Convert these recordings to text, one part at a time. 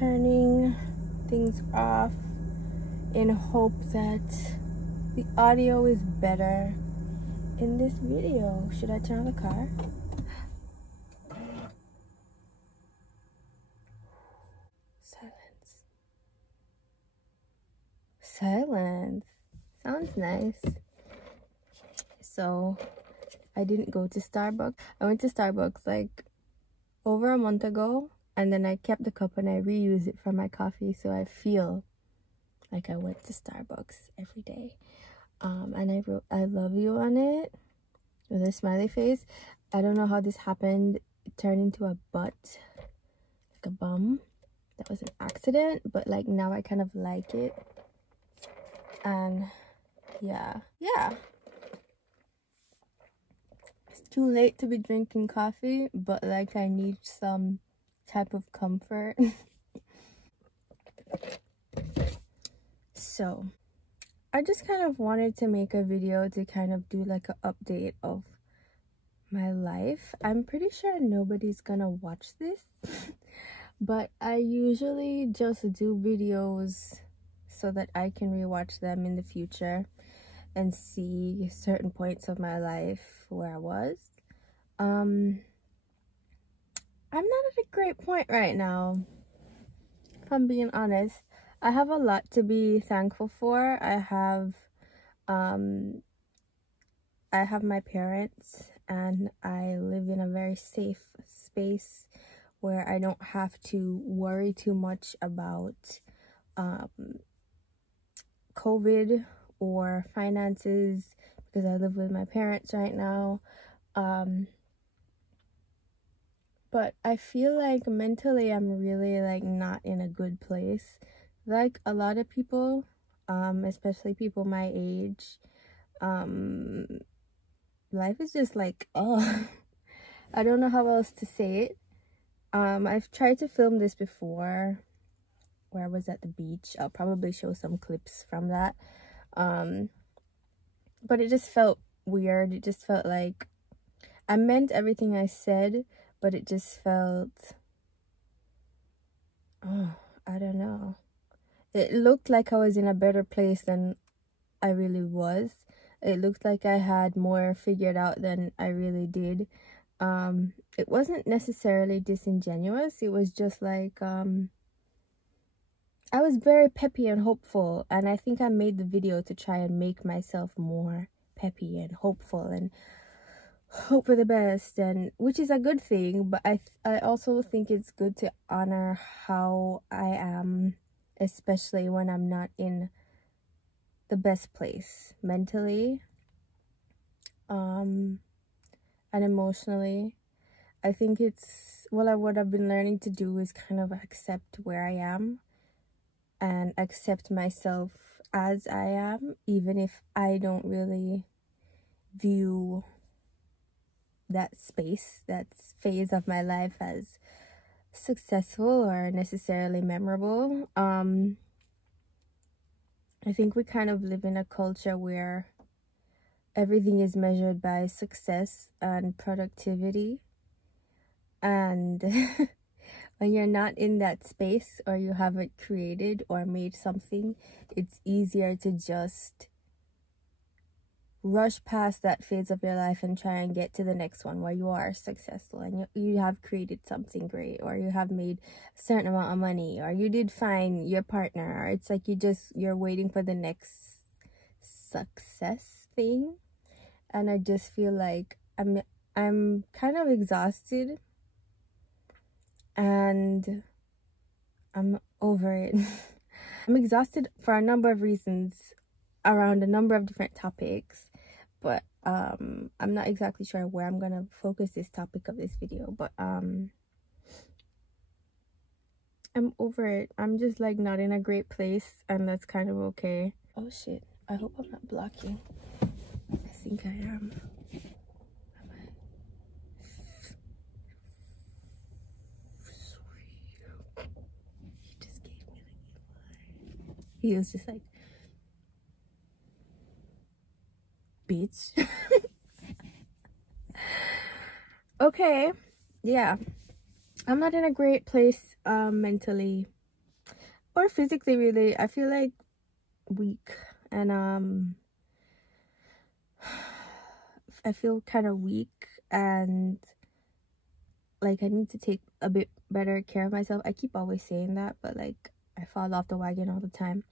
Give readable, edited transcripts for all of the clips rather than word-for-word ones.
turning things off in hope that the audio is better in this video. Should I turn on the car? Silence. Silence. Sounds nice. So I didn't go to Starbucks. I went to Starbucks like over a month ago, and then I kept the cup and I reused it for my coffee, so I feel like I went to Starbucks every day. And I wrote I love you on it with a smiley face. I don't know how this happened. It turned into a butt, like a bum. That was an accident, but like now I kind of like it. And yeah. It's too late to be drinking coffee, but like I need some type of comfort. So I just kind of wanted to make a video to kind of do like an update of my life. I'm pretty sure nobody's gonna watch this, but I usually just do videos so that I can rewatch them in the future and see certain points of my life where I was. I'm not at a great point right now, if I'm being honest. I have a lot to be thankful for. I have my parents, and I live in a very safe space where I don't have to worry too much about COVID or finances, because I live with my parents right now. But I feel like mentally I'm really like not in a good place. Like a lot of people, especially people my age, life is just like, oh, I don't know how else to say it. I've tried to film this before where I was at the beach. I'll probably show some clips from that. But it just felt weird. It just felt like I meant everything I said, but it just felt, oh, I don't know. It looked like I was in a better place than I really was. It looked like I had more figured out than I really did. It wasn't necessarily disingenuous. It was just like, I was very peppy and hopeful, and I think I made the video to try and make myself more peppy and hopeful and hope for the best, and which is a good thing. But I also think it's good to honor how I am, especially when I'm not in the best place mentally and emotionally. I think it's what I've been learning to do is kind of accept where I am and accept myself as I am, even if I don't really view that space, that phase of my life as successful or necessarily memorable. I think we kind of live in a culture where everything is measured by success and productivity, and when you're not in that space or you haven't created or made something, it's easier to just rush past that phase of your life and try and get to the next one where you are successful and you have created something great, or you have made a certain amount of money, or you did find your partner, or it's like you're waiting for the next success thing. And I just feel like I'm kind of exhausted, and I'm over it. I'm exhausted for a number of reasons around a number of different topics, but I'm not exactly sure where I'm gonna focus this topic of this video, but I'm over it. I'm just like not in a great place, and that's kind of okay. Oh shit, I hope I'm not blocking. I think I am. Am I? He just gave me the evil eye. He was just like, bitch. Okay, yeah, I'm not in a great place mentally or physically, really. I feel like weak, and I feel kind of weak, and like I need to take a bit better care of myself. I keep always saying that, but like I fall off the wagon all the time.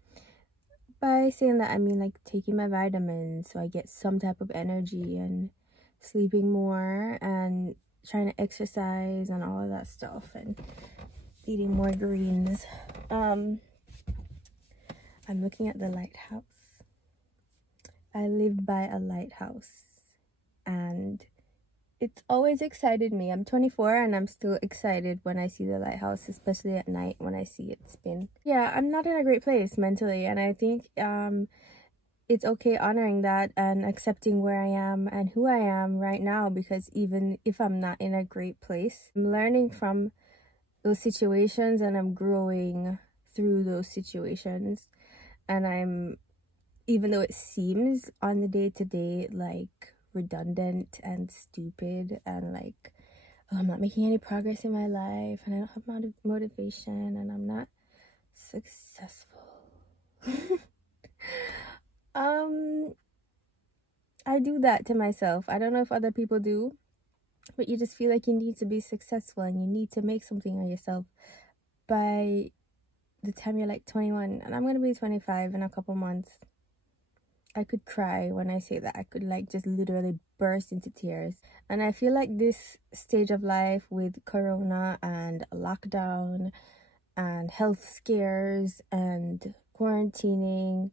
By saying that, I mean like taking my vitamins so I get some type of energy, and sleeping more, and trying to exercise and all of that stuff, and eating more greens. I'm looking at the lighthouse. I live by a lighthouse, and it's always excited me. I'm 24 and I'm still excited when I see the lighthouse, especially at night when I see it spin. Yeah, I'm not in a great place mentally, and I think it's okay honoring that and accepting where I am and who I am right now, because even if I'm not in a great place, I'm learning from those situations and I'm growing through those situations. And I'm, even though it seems on the day-to-day like redundant and stupid, and like, oh, I'm not making any progress in my life, and I don't have motivation, and I'm not successful. I do that to myself. I don't know if other people do, but you just feel like you need to be successful and you need to make something of yourself by the time you're like 21. And I'm gonna be 25 in a couple months. I could cry when I say that. I could like just literally burst into tears. And I feel like this stage of life with corona and lockdown and health scares and quarantining,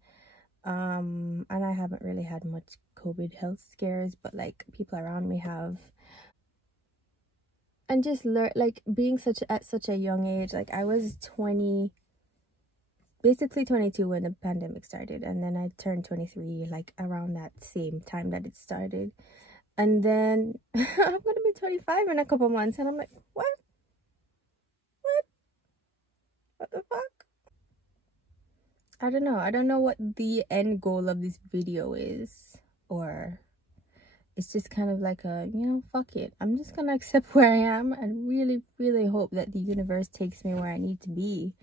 and I haven't really had much COVID health scares, but like people around me have. And just like being at such a young age, like I was basically 22 when the pandemic started, and then I turned 23 like around that same time that it started. And then I'm gonna be 25 in a couple months, and I'm like, what the fuck? I don't know what the end goal of this video is, or it's just kind of like a, you know, fuck it, I'm just gonna accept where I am and really hope that the universe takes me where I need to be.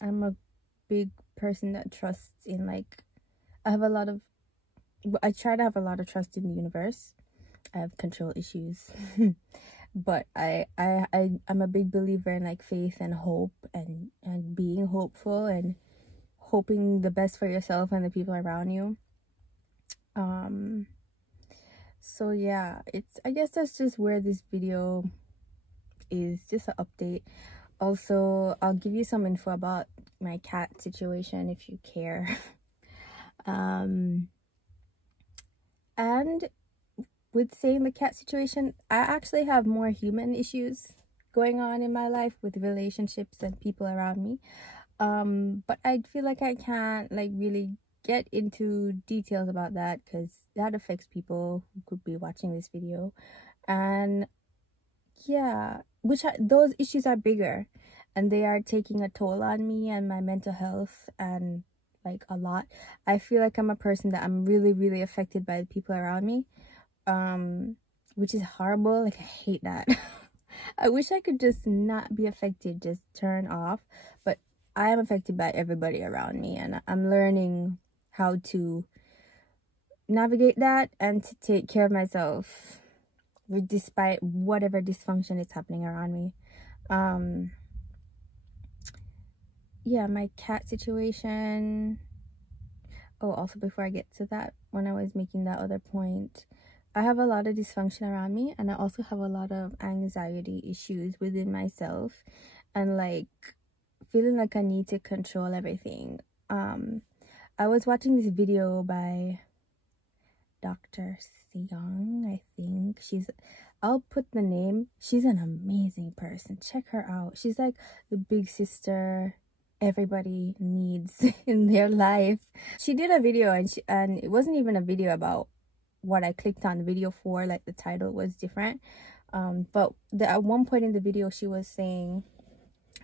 I'm a big person that trusts in, like, I try to have a lot of trust in the universe. I have control issues. But I'm a big believer in like faith and hope, and being hopeful and hoping the best for yourself and the people around you. So yeah, I guess that's just where this video is, just an update. Also, I'll give you some info about my cat situation if you care. And with saying the cat situation, I actually have more human issues going on in my life with relationships and people around me. But I feel like I can't like really get into details about that because that affects people who could be watching this video. And yeah, those issues are bigger, and they are taking a toll on me and my mental health, and like a lot. I feel like I'm a person that I'm really affected by the people around me, which is horrible. Like I hate that. I wish I could just not be affected, just turn off, but I am affected by everybody around me, and I'm learning how to navigate that and to take care of myself despite whatever dysfunction is happening around me. Yeah, my cat situation. Oh, also before I get to that, when I was making that other point, I have a lot of dysfunction around me, and I also have a lot of anxiety issues within myself, and like feeling like I need to control everything. I was watching this video by Dr. Seong, I think. I'll put the name. She's an amazing person. Check her out. She's like the big sister everybody needs in their life. She did a video, and it wasn't even a video about what I clicked on the video for. Like the title was different. But at one point in the video, she was saying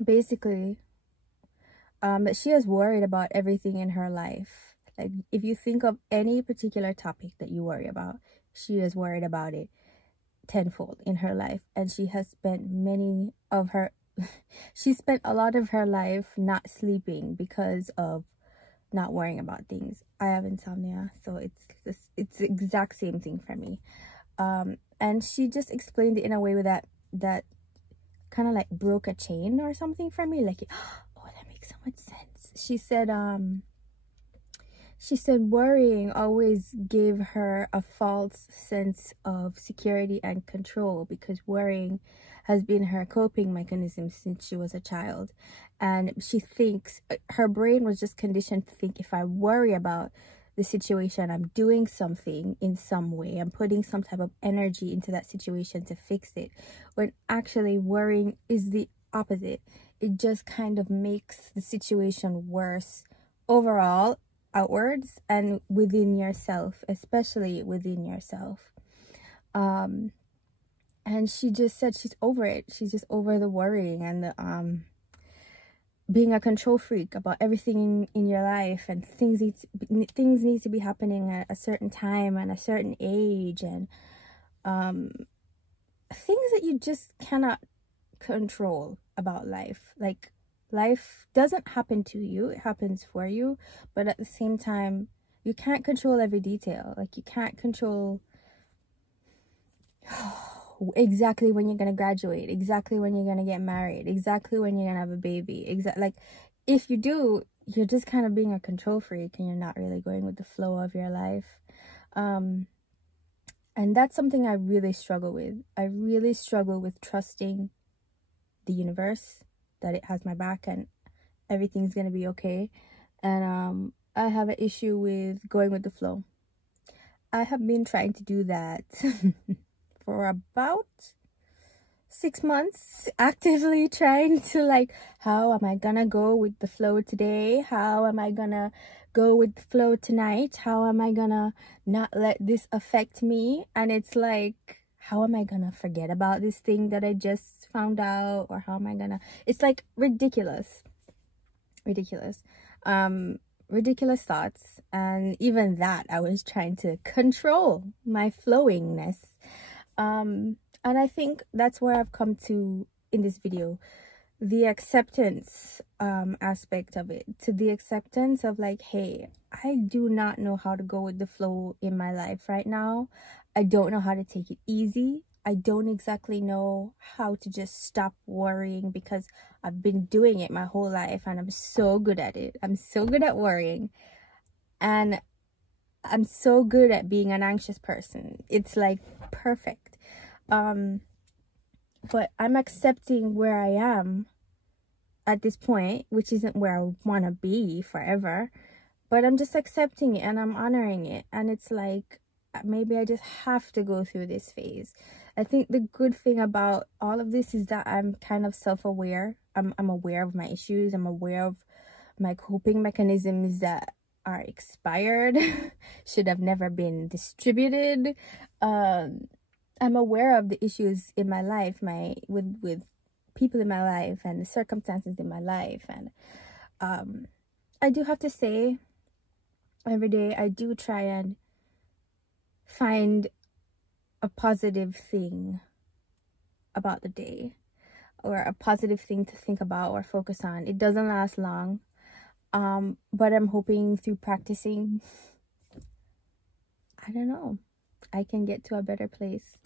basically that she is worried about everything in her life. Like if you think of any particular topic that you worry about, she is worried about it tenfold in her life, and she has spent many of her she spent a lot of her life not sleeping because of not worrying about things. I have insomnia, so it's the exact same thing for me. And she just explained it in a way that kind of like broke a chain or something for me. Like, oh, that makes so much sense. She said worrying always gave her a false sense of security and control, because worrying has been her coping mechanism since she was a child. And she thinks her brain was just conditioned to think, if I worry about the situation, I'm doing something in some way. I'm putting some type of energy into that situation to fix it. When actually worrying is the opposite. It just kind of makes the situation worse overall, outwards and within yourself, especially within yourself. And she just said she's over it. She's just over the worrying and the being a control freak about everything in your life, and things need to be happening at a certain time and a certain age, and things that you just cannot control about life. Like, life doesn't happen to you, it happens for you, but at the same time you can't control every detail. Like, you can't control exactly when you're gonna graduate, exactly when you're gonna get married, exactly when you're gonna have a baby. Like, if you do, you're just kind of being a control freak and you're not really going with the flow of your life. And that's something I really struggle with. I really struggle with trusting the universe, that it has my back and everything's gonna be okay. And I have an issue with going with the flow. I have been trying to do that for about 6 months, actively trying to, like, how am I gonna go with the flow today? How am I gonna go with the flow tonight? How am I gonna not let this affect me? And it's like, how am I gonna forget about this thing that I just found out? Or how am I gonna, it's like ridiculous thoughts. And even that, I was trying to control my flowingness. And I think that's where I've come to in this video, the acceptance aspect of it, to the acceptance of, like, hey, I do not know how to go with the flow in my life right now. I don't know how to take it easy. I don't exactly know how to just stop worrying, because I've been doing it my whole life and I'm so good at it. I'm so good at worrying, and I'm so good at being an anxious person. It's like perfect. But I'm accepting where I am at this point, which isn't where I want to be forever, but I'm just accepting it and I'm honoring it. And it's like, maybe I just have to go through this phase. I think the good thing about all of this is that I'm kind of self-aware. I'm aware of my issues. I'm aware of my coping mechanisms that are expired, should have never been distributed. I'm aware of the issues in my life, with people in my life and the circumstances in my life. And I do have to say, every day I do try and find a positive thing about the day, or a positive thing to think about or focus on. It doesn't last long, but I'm hoping through practicing, I don't know, I can get to a better place.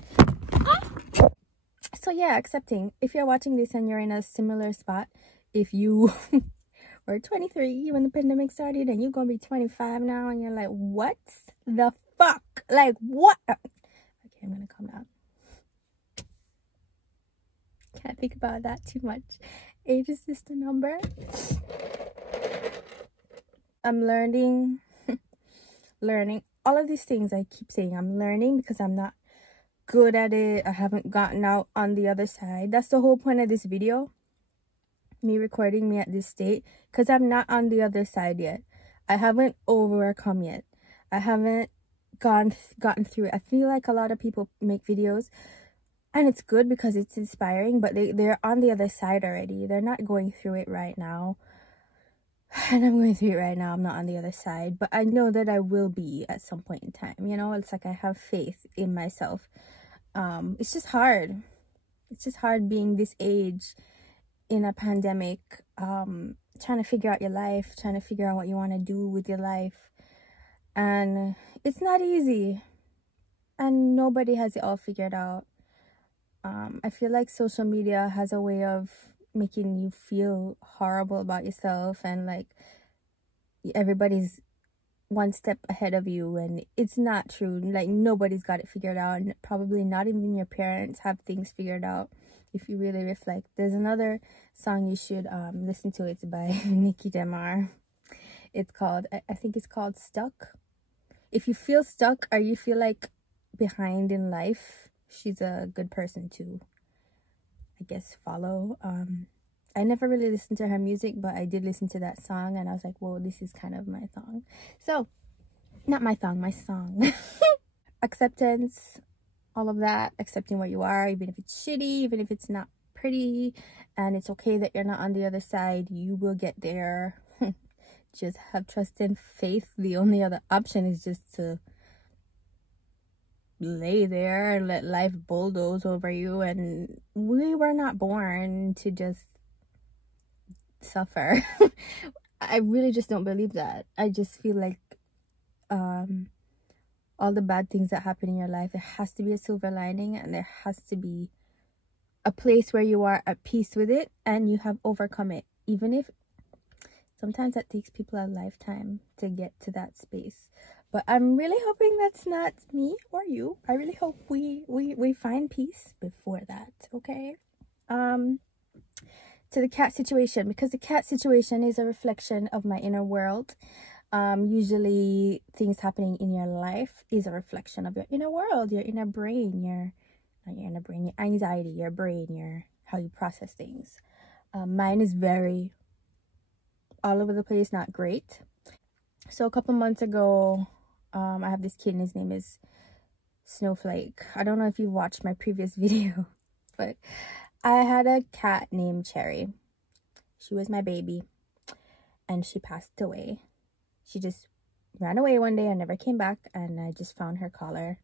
So yeah, accepting. If you're watching this and you're in a similar spot, if you were 23 when the pandemic started and you're gonna be 25 now and you're like, what the fuck? Like, what? Okay, I'm gonna calm down. Can't think about that too much. Age is just a number. I'm learning all of these things. I keep saying I'm learning because I'm not good at it. I haven't gotten out on the other side. That's the whole point of this video, me recording me at this state, because I'm not on the other side yet. I haven't overcome yet. I haven't gotten through it. I feel like a lot of people make videos and it's good because it's inspiring, but they're on the other side already. They're not going through it right now. And I'm going through it right now. I'm not on the other side, but I know that I will be at some point in time. You know, it's like I have faith in myself. It's just hard. It's just hard being this age in a pandemic, trying to figure out your life, trying to figure out what you want to do with your life. And it's not easy. And nobody has it all figured out. I feel like social media has a way of making you feel horrible about yourself, and like everybody's one step ahead of you, and it's not true. Like, nobody's got it figured out, and probably not even your parents have things figured out if you really reflect. There's another song you should listen to. It's by Nikki Demar. It's called, I think it's called Stuck. If you feel stuck or you feel like behind in life, she's a good person to, I guess, follow. I never really listened to her music, but I did listen to that song, and I was like, whoa, this is kind of my song. So, not my song, my song. Acceptance, all of that, accepting where you are, even if it's shitty, even if it's not pretty, and it's okay that you're not on the other side. You will get there. Just have trust and faith. The only other option is just to lay there and let life bulldoze over you. And we were not born to just suffer. I really just don't believe that. I just feel like all the bad things that happen in your life, there has to be a silver lining, and there has to be a place where you are at peace with it and you have overcome it, even if sometimes that takes people a lifetime to get to that space. But I'm really hoping that's not me or you. I really hope we find peace before that, okay? To the cat situation, because the cat situation is a reflection of my inner world. Usually things happening in your life is a reflection of your inner world, your inner brain, your anxiety, your brain, how you process things. Mine is very all over the place, not great. So a couple months ago, I have this kitten. His name is Snowflake. I don't know if you watched my previous video, but I had a cat named Cherry. She was my baby, and she passed away. She just ran away one day and never came back, and I just found her collar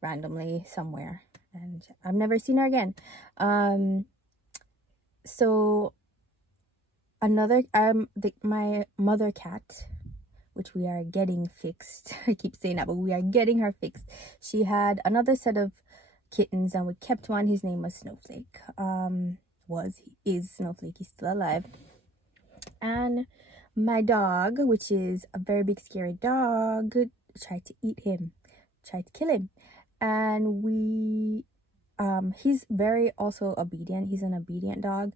randomly somewhere, and I've never seen her again. So another my mother cat, which we are getting fixed. I keep saying that, but we are getting her fixed. She had another set of kittens, and we kept one. His name was Snowflake. Is Snowflake. He's still alive. And my dog, which is a very big scary dog, tried to eat him, tried to kill him. And he's very also obedient. He's an obedient dog.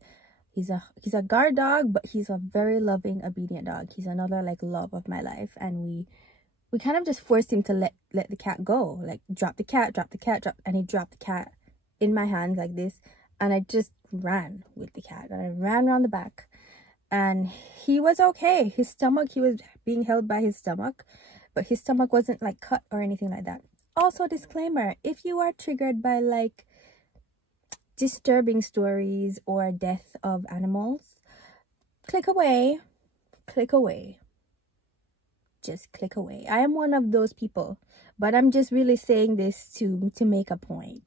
He's a guard dog, but he's a very loving, obedient dog. He's another like love of my life. And we kind of just forced him to let the cat go. Like, drop the cat, and he dropped the cat in my hands like this. And I just ran with the cat, and I ran around the back. And he was okay. His stomach, he was being held by his stomach, but his stomach wasn't like cut or anything like that. Also, disclaimer, if you are triggered by like disturbing stories or death of animals, click away. Just click away. I am one of those people, but I'm just really saying this to make a point.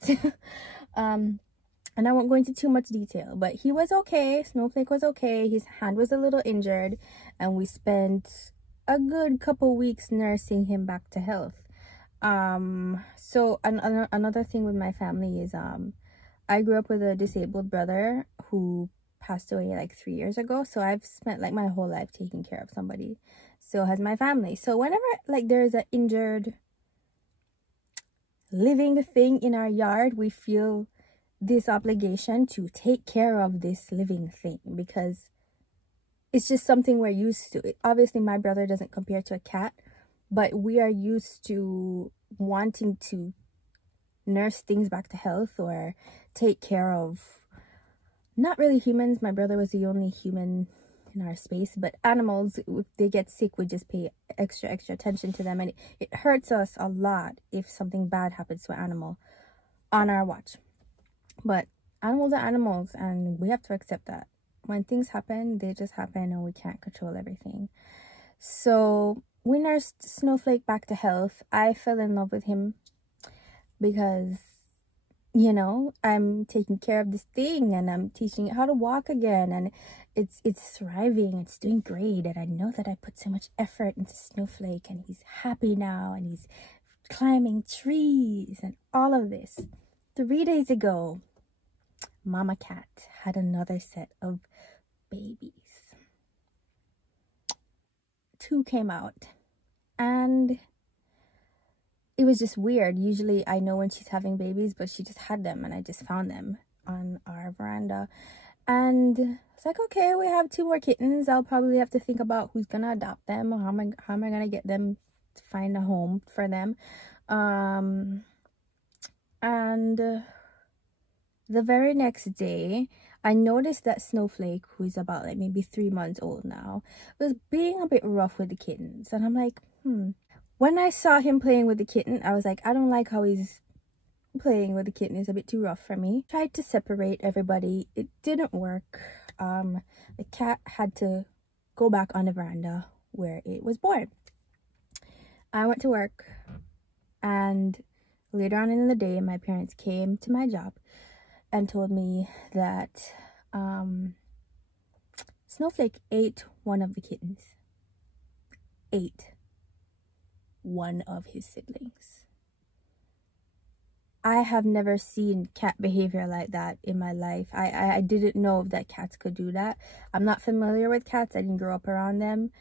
And I won't go into too much detail, but he was okay. Snowflake was okay. His hand was a little injured, and we spent a good couple weeks nursing him back to health. So another thing with my family is I grew up with a disabled brother who passed away like 3 years ago. So I've spent like my whole life taking care of somebody. So has my family. So whenever like there's an injured living thing in our yard, we feel this obligation to take care of this living thing, because it's just something we're used to. Obviously my brother doesn't compare to a cat, but we are used to wanting to nurse things back to health or take care of, not really humans. My brother was the only human in our space, but animals, if they get sick, we just pay extra attention to them, and it hurts us a lot if something bad happens to an animal on our watch. But animals are animals, and we have to accept that when things happen, they just happen, and we can't control everything. So we nursed Snowflake back to health. I fell in love with him because you know, I'm taking care of this thing and I'm teaching it how to walk again, and it's thriving, it's doing great, and I know that I put so much effort into Snowflake, and he's happy now, and he's climbing trees and all of this. 3 days ago, Mama Cat had another set of babies. 2 came out, and it was just weird. Usually I know when she's having babies, but she just had them, and I just found them on our veranda. And it's like, okay, we have 2 more kittens. I'll probably have to think about who's gonna adopt them, or how am I gonna get them to find a home for them. And the very next day, I noticed that Snowflake, who's about like maybe 3 months old now, was being a bit rough with the kittens. And I'm like, When I saw him playing with the kitten, I was like, I don't like how he's playing with the kitten. It's a bit too rough for me. Tried to separate everybody. It didn't work. The cat had to go back on the veranda where it was born. I went to work, and later on in the day, my parents came to my job and told me that Snowflake ate one of the kittens. Ate one of his siblings. I have never seen cat behavior like that in my life. I didn't know that cats could do that. I'm not familiar with cats. I didn't grow up around them.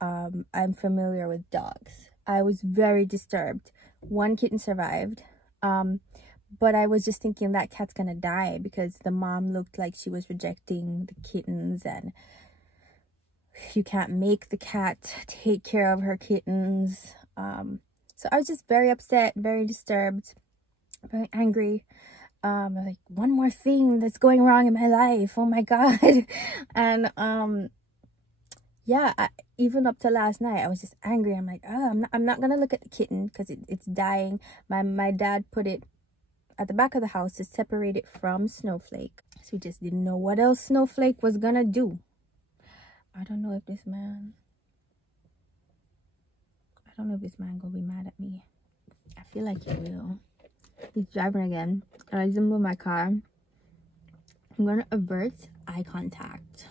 I'm familiar with dogs. I was very disturbed. 1 kitten survived. But I was just thinking that cat's gonna die because the mom looked like she was rejecting the kittens, and you can't make the cat take care of her kittens. So I was just very upset, very disturbed, very angry. Like, one more thing that's going wrong in my life. Oh my God. And yeah, even up to last night, I was just angry. I'm like, I'm not gonna look at the kitten because it's dying. My dad put it at the back of the house to separate it from Snowflake. So we just didn't know what else Snowflake was gonna do. I don't know if this man gonna be mad at me. I feel like he will. He's driving again, and I just moved my car. I'm gonna avert eye contact.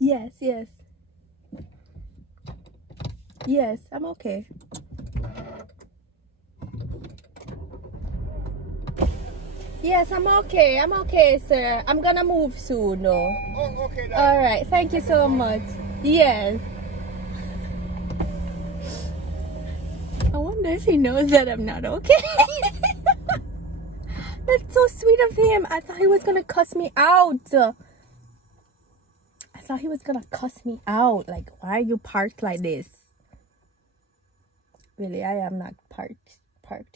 Yes, I'm okay. Yes, I'm okay, sir. I'm gonna move soon, though. Oh, okay. All right, thank you so much. Yes. I wonder if he knows that I'm not okay. That's so sweet of him. I thought he was gonna cuss me out. Like, why are you parked like this? Really, I am not parked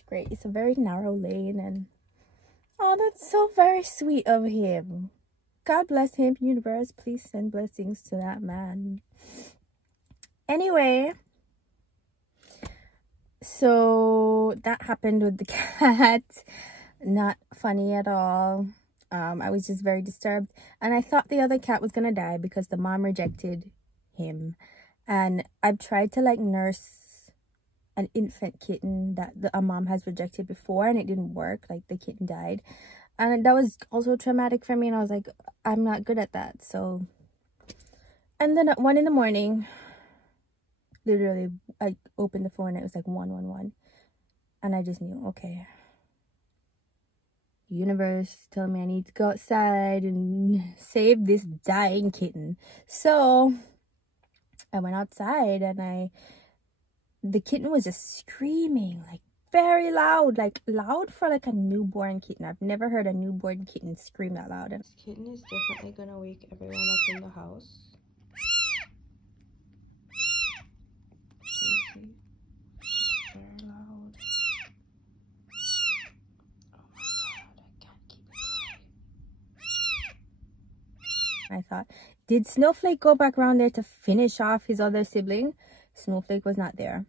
great. It's a very narrow lane, and oh, that's so very sweet of him. God bless him. Universe, please send blessings to that man. Anyway, so that happened with the cat. Not funny at all. I was just very disturbed, and I thought the other cat was gonna die because the mom rejected him. And I've tried to like nurse an infant kitten that a mom has rejected before, and it didn't work. Like, the kitten died, and that was also traumatic for me, and I was like, I'm not good at that. So, and then at 1 in the morning, literally, I opened the phone and it was like 111, and I just knew, okay, the universe telling me I need to go outside and save this dying kitten. So I went outside, and the kitten was just screaming, like, very loud, like loud for like a newborn kitten. I've never heard a newborn kitten scream that loud. And this kitten is definitely gonna wake everyone up in the house. Very loud. Oh my God, I can't keep it quiet. I thought, did Snowflake go back around there to finish off his other sibling? Snowflake was not there.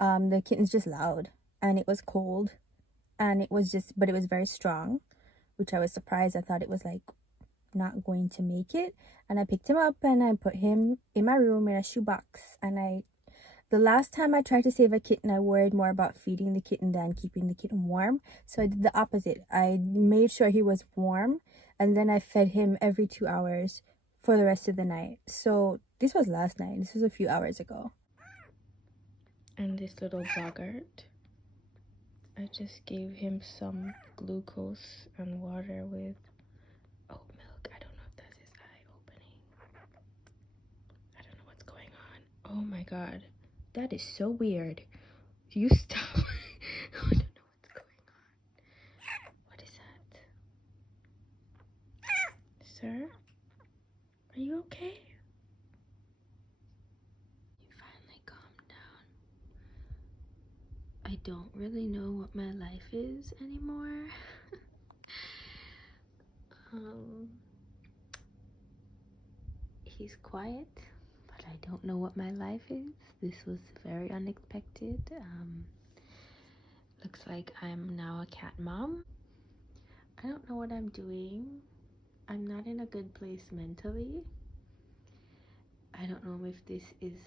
The kitten's just loud, and it was cold, and it was just, but it was very strong, which I was surprised. I thought it was like not going to make it. And I picked him up and I put him in my room in a shoebox. And the last time I tried to save a kitten, I worried more about feeding the kitten than keeping the kitten warm. So I did the opposite. I made sure he was warm, and then I fed him every 2 hours for the rest of the night. So this was last night. This was a few hours ago. And this little boggart, I just gave him some glucose and water with oat milk. I don't know if that's his eye opening. I don't know what's going on. Oh my god. That is so weird. You stop. I don't know what's going on. What is that? Sir? Are you okay? You finally calmed down. I don't really know what my life is anymore. He's quiet, but I don't know what my life is. This was very unexpected. Looks like I'm now a cat mom. I don't know what I'm doing. I'm not in a good place mentally. I don't know if this is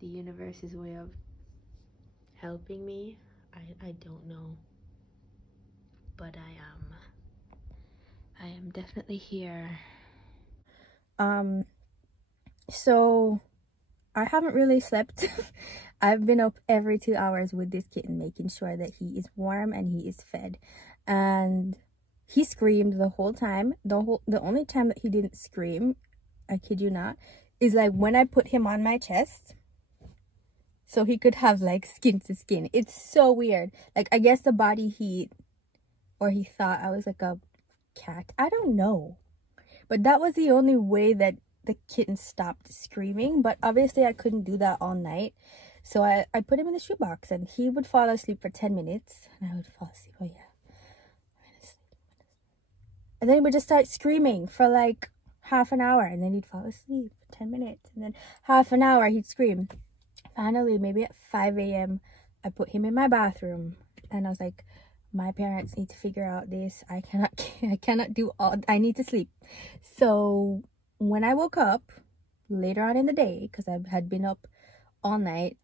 the universe's way of helping me. I don't know. But I am definitely here. So I haven't really slept. I've been up every 2 hours with this kitten, making sure that he is warm and he is fed. And he screamed the whole time. The only time that he didn't scream, I kid you not, is like when I put him on my chest, so he could have like skin to skin. It's so weird. Like, I guess the body heat, or he thought I was like a cat. I don't know. But that was the only way that the kitten stopped screaming. But obviously I couldn't do that all night. So I put him in the shoebox, and he would fall asleep for 10 minutes. And I would fall asleep. Oh yeah. And then he would just start screaming for like half an hour. And then he'd fall asleep for 10 minutes. And then half an hour he'd scream. Finally, maybe at 5 a.m., I put him in my bathroom. And I was like, my parents need to figure out this. I cannot do all. I need to sleep. So when I woke up later on in the day, because I had been up all night,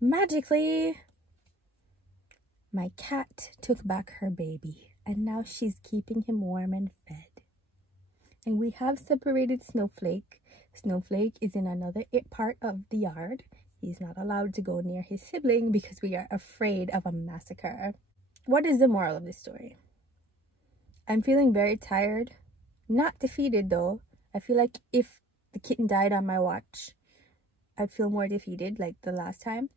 magically my cat took back her baby, and now she's keeping him warm and fed. And we have separated Snowflake. Snowflake is in another part of the yard. He's not allowed to go near his sibling because we are afraid of a massacre. What is the moral of this story? I'm feeling very tired. Not defeated though. I feel like if the kitten died on my watch, I'd feel more defeated like the last time.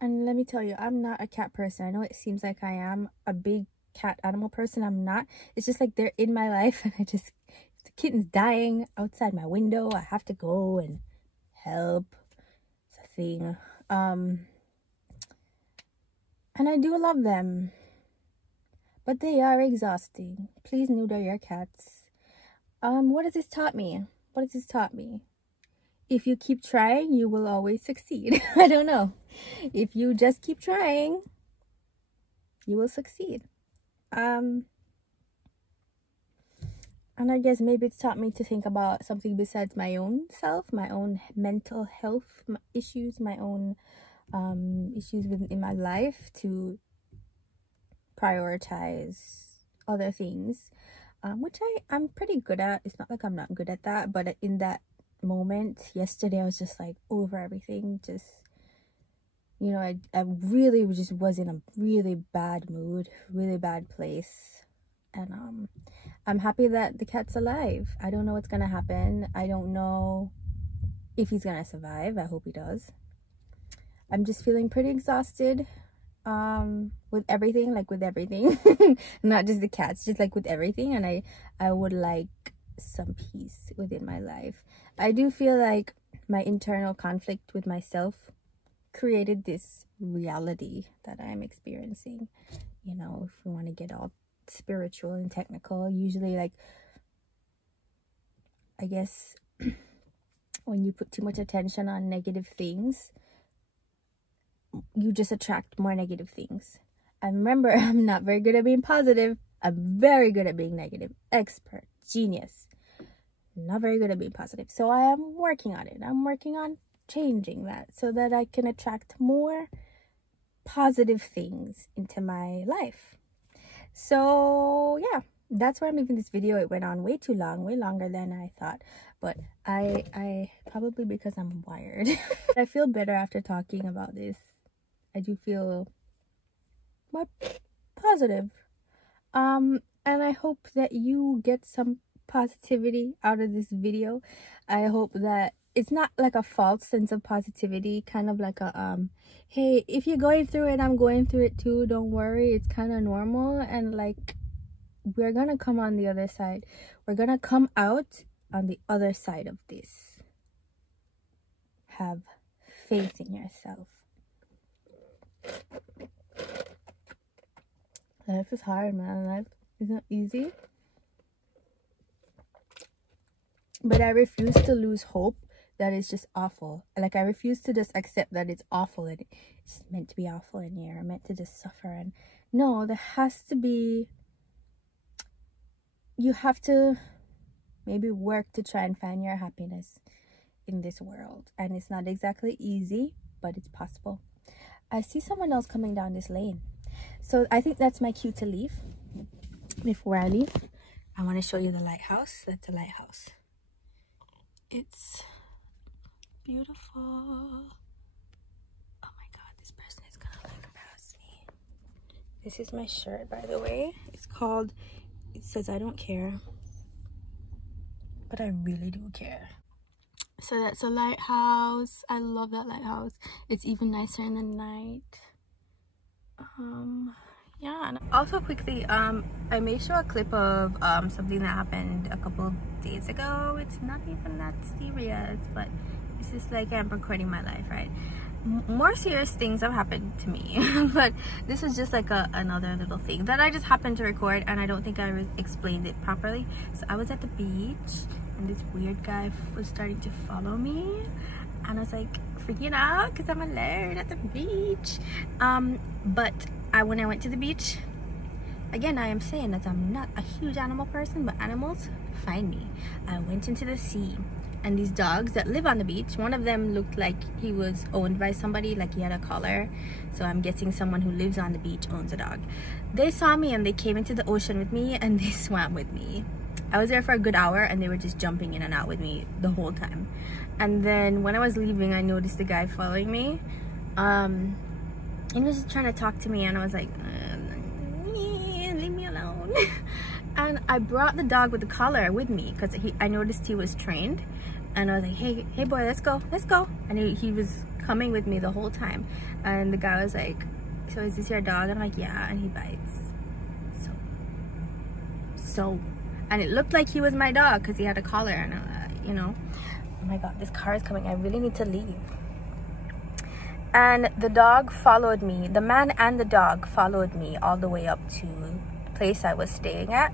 And let me tell you, I'm not a cat person. I know it seems like I am a big cat animal person. I'm not. It's just like they're in my life, and the kitten's dying outside my window. I have to go and help. Thing. And I do love them, but they are exhausting. Please neuter your cats. What has this taught me? What has this taught me? If you keep trying, you will always succeed. I don't know. If you just keep trying, you will succeed. And I guess maybe it's taught me to think about something besides my own self, my own mental health issues, my own issues in my life, to prioritize other things, which I'm pretty good at. It's not like I'm not good at that, but in that moment yesterday, I was just like over everything. Just, you know, I really just was in a really bad mood, really bad place. And I'm happy that the cat's alive. I don't know what's gonna happen. I don't know if he's gonna survive. I hope he does. I'm just feeling pretty exhausted with everything, not just the cats, just like with everything. And I would like some peace within my life. I do feel like my internal conflict with myself created this reality that I'm experiencing. You know, if we want to get all spiritual and technical, usually, like, I guess when you put too much attention on negative things, you just attract more negative things. I remember I'm not very good at being positive. I'm very good at being negative. Expert. Genius. Not very good at being positive. So I am working on it. I'm working on changing that so that I can attract more positive things into my life. So yeah, that's why I'm making this video. It went on way too long, way longer than I thought, but I probably because I'm wired. I feel better after talking about this. I do feel more positive, and I hope that you get some positivity out of this video. I hope that it's not like a false sense of positivity, kind of like a hey, if you're going through it, I'm going through it too, don't worry, it's kind of normal, and like we're gonna come on the other side. We're gonna come out on the other side of this. Have faith in yourself. Life is hard, man. Life isn't easy. But I refuse to lose hope that it's just awful. Like, I refuse to just accept that it's awful and it's meant to be awful and you're meant to just suffer. And no, there has to be, you have to maybe work to try and find your happiness in this world. And it's not exactly easy, but it's possible. I see someone else coming down this lane. So I think that's my cue to leave. Before I leave, I want to show you the lighthouse. That's a lighthouse. It's beautiful. Oh my god, this person is gonna like pass me. This is my shirt, by the way. It's called, it says I don't care, but I really do care. So that's a lighthouse. I love that lighthouse. It's even nicer in the night. Yeah, and also quickly, I made sure a clip of something that happened a couple days ago. It's not even that serious, but it's just like I'm recording my life, right? More serious things have happened to me, but this was just like another little thing that I just happened to record, and I don't think I explained it properly. So I was at the beach, and this weird guy was starting to follow me, and I was like freaking out because I'm alone at the beach. But when I went to the beach, again, I am saying that I'm not a huge animal person, but animals find me. I went into the sea, and these dogs that live on the beach, one of them looked like he was owned by somebody, like he had a collar. So I'm guessing someone who lives on the beach owns a dog. They saw me and they came into the ocean with me and they swam with me. I was there for a good hour and they were just jumping in and out with me the whole time. And then when I was leaving, I noticed the guy following me. He was just trying to talk to me, and I was like, leave me alone. And I brought the dog with the collar with me because I noticed he was trained, and I was like, hey boy, let's go. And he was coming with me the whole time. And the guy was like, so is this your dog? And I'm like, yeah. And he bites. So and it looked like he was my dog because he had a collar, and you know. Oh my god, this car is coming. I really need to leave. And the dog followed me. The man and the dog followed me all the way up to the place I was staying at.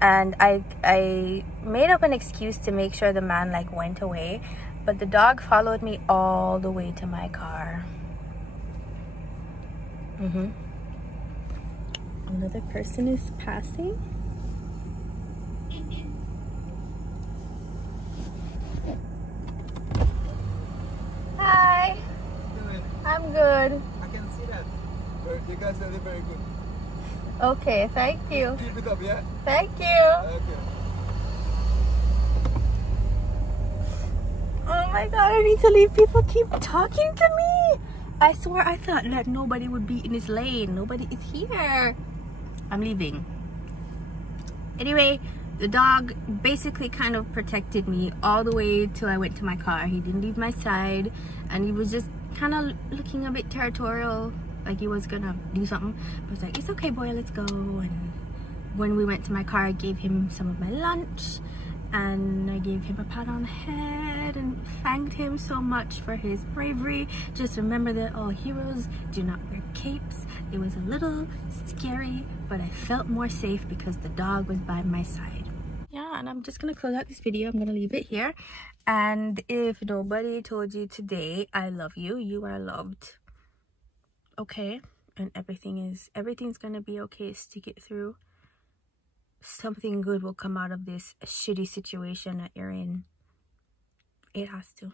And I made up an excuse to make sure the man like went away. But the dog followed me all the way to my car. Another person is passing. Hi. I'm good. I can see that. You guys are very good. Okay, thank you. Keep it up, yeah? Thank you. Okay. Oh my god, I need to leave. People keep talking to me. I swear I thought that nobody would be in this lane. Nobody is here. I'm leaving. Anyway, the dog basically kind of protected me all the way till I went to my car. He didn't leave my side, and he was just kind of looking a bit territorial, like he was gonna do something. But I was like, it's okay boy, let's go. And when we went to my car, I gave him some of my lunch, and I gave him a pat on the head and thanked him so much for his bravery. Just remember that all heroes do not wear capes. It was a little scary, but I felt more safe because the dog was by my side. Yeah, and I'm just gonna close out this video. I'm gonna leave it here. And if nobody told you today, I love you, you are loved. Okay? And everything's gonna be okay. Stick it through. something good will come out of this shitty situation that you're in. It has to.